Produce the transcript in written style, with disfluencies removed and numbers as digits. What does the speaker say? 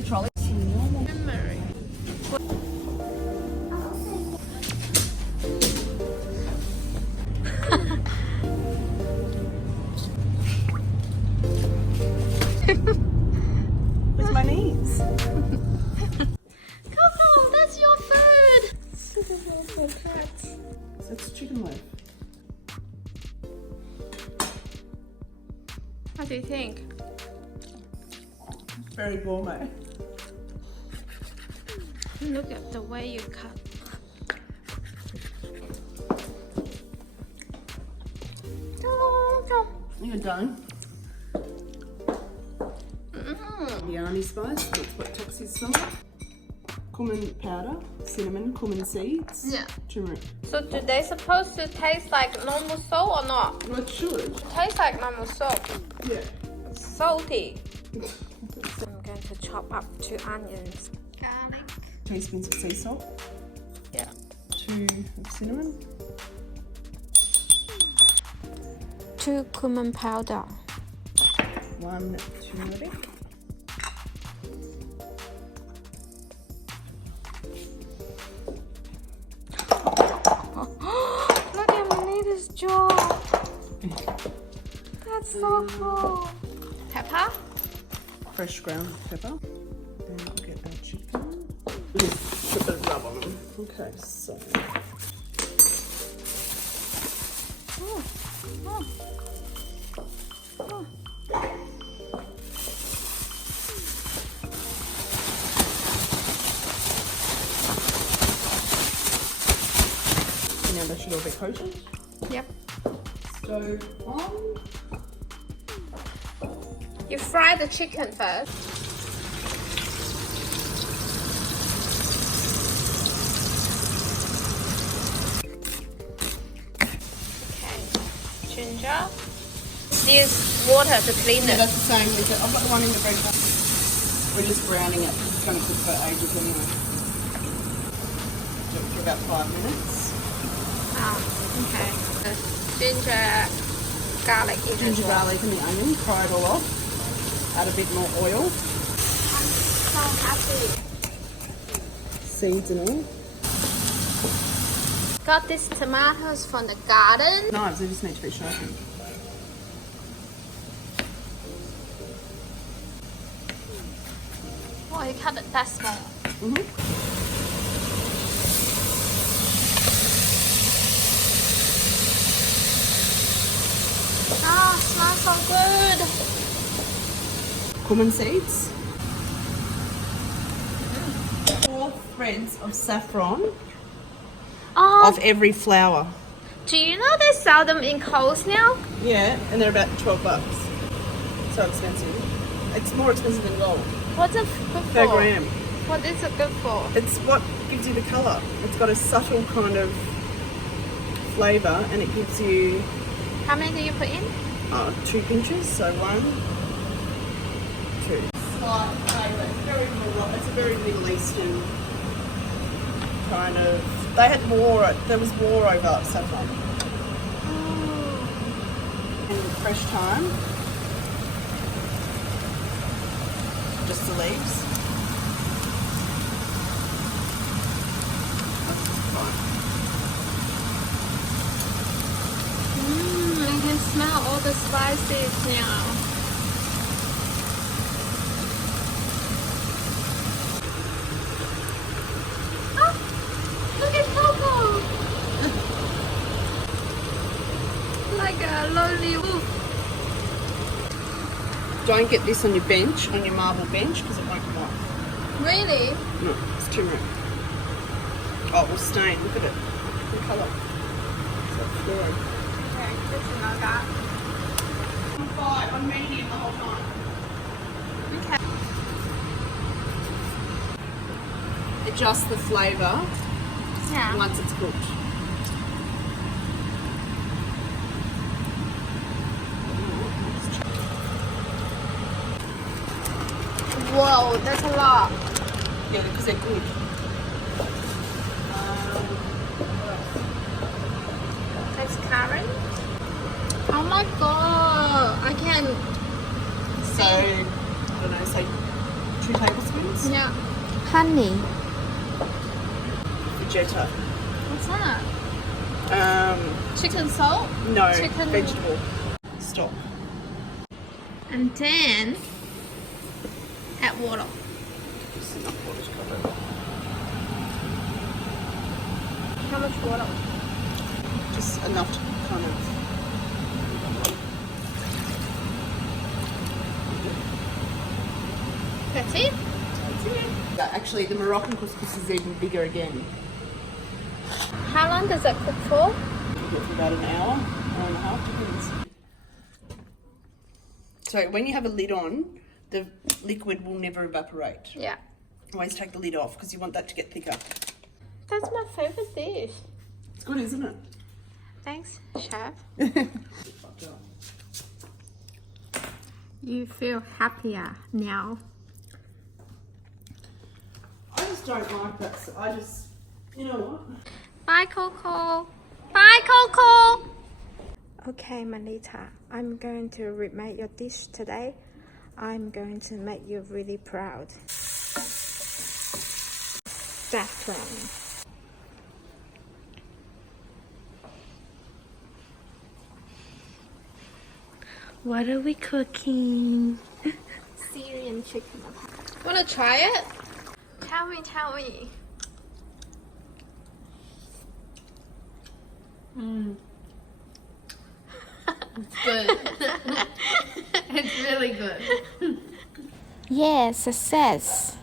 a trolley. Tumeric. With my knees. Couple, that's your food. So it's chicken loaf. What do you think? Very gourmet. Look at the way you cut. You're done. Biryani spice, that's what taxis smell like. Cumin powder, cinnamon, cumin seeds. Yeah. Turmeric. So do they supposed to taste like normal salt or not? Well, it should. Tastes like normal salt. Yeah. It's salty. I'm going to chop up 2 onions. Garlic. Teaspoons of sea salt. Yeah. 2 of cinnamon. 2 cumin powder. 1 turmeric. Look at Melitta's jaw. That's so cool. Pepper. Fresh ground pepper. And we'll get our chicken. Just put a bit of rub on them. Okay, so. Now they should all be coated. Yep. Stove on. You fry the chicken first. Okay. Ginger. Use water to clean Yeah, it. that's the same. I've got the one in the bread. We're just browning it. It's going to cook for ages anyway. Do it for about 5 minutes. Oh, okay. Ginger, garlic in as Ginger, well. garlic and the onion. Fry it all off. Add a bit more oil. I'm so happy. Seeds and all. Got these tomatoes from the garden. Knives, they just need to be sharpened. Oh, you cut it that small. Ah, smells so good. Cumin seeds. 4 threads of saffron Oh, of every flower. do you know they sell them in Coles now? Yeah, and they're about $12. So expensive. It's more expensive than gold What's it good for? per gram. What is it good for? It's what gives you the colour. It's got a subtle kind of flavour, and it gives you How many do you put in? 2 pinches. So 1, 2. Slight flavour. It's a very Middle Eastern kind of. They had war. There was war over saffron and fresh thyme. Just the leaves. I can smell all the spices now. Oh, look at Coco! Like a lonely wolf. Don't get this on your bench, on your marble bench, because it won't come off. Really? No, it's turmeric. Oh, it will stain. Look at it. The colour. So it's good. Okay, good to know that. On 5, on medium the whole time. Okay. Adjust the flavour Yeah. once it's cooked. Whoa, that's a lot. Yeah, because they're good. That's Curin. Oh my god, I can So, I don't know, say 2 tablespoons. tablespoons. Yeah. Honey. Vegeta. What's that? Chicken salt? No, Chicken... vegetable stock. And then add water. Just enough water to cover it. How much water? Just enough to kind of... That's it? Actually, the Moroccan couscous is even bigger again. How long does it cook for? For about an hour and a half, depends. So when you have a lid on, the liquid will never evaporate. Yeah. Always take the lid off because you want that to get thicker. That's my favorite dish. It's good, isn't it? Thanks, chef. You feel happier now. I just don't like that. I just, you know what? Bye, Coco. Bye, Coco. Okay, Melitta, I'm going to remake your dish today. I'm going to make you really proud. Saffron. What are we cooking? Syrian chicken. Wanna try it? Tell me. It's good. It's really good. Yeah, success.